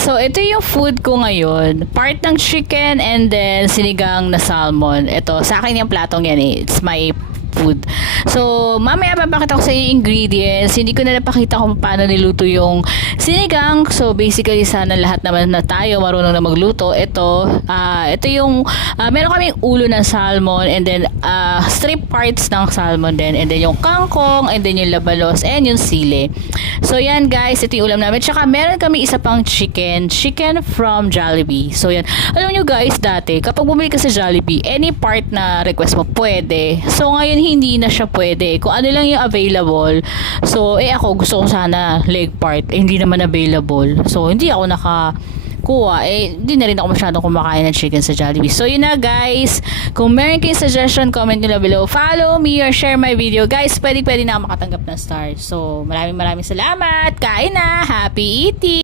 So ito yung food ko ngayon. Part ng chicken and then sinigang na salmon. Ito, sa akin yung platong yan eh. It's my food. So, mamaya papakita ko sa inyo yung ingredients. Hindi ko na napakita kung paano niluto yung sinigang. So, basically, sana lahat naman na tayo marunong na magluto. Ito yung, meron kaming ulo ng salmon and then strip parts ng salmon din. And then yung kangkong and then yung labalos and yung sili. So, yan guys. Ito yung ulam namin. Tsaka, meron kami isa pang chicken from Jollibee. So, yan. Alam nyo guys, dati, kapag bumili ka sa Jollibee, any part na request mo, pwede. So, ngayon, hindi na siya pwede. Kung ano lang yung available. So, ako gusto ko sana leg part. Hindi naman available. So, hindi ako nakakuha. Hindi na rin ako masyadong kumakain ng chicken sa Jollibee. So, yun na guys. Kung meron kayong suggestion, comment nyo below. Follow me or share my video. Guys, pwede na ako makatanggap ng stars. So, maraming salamat. Kain na. Happy eating!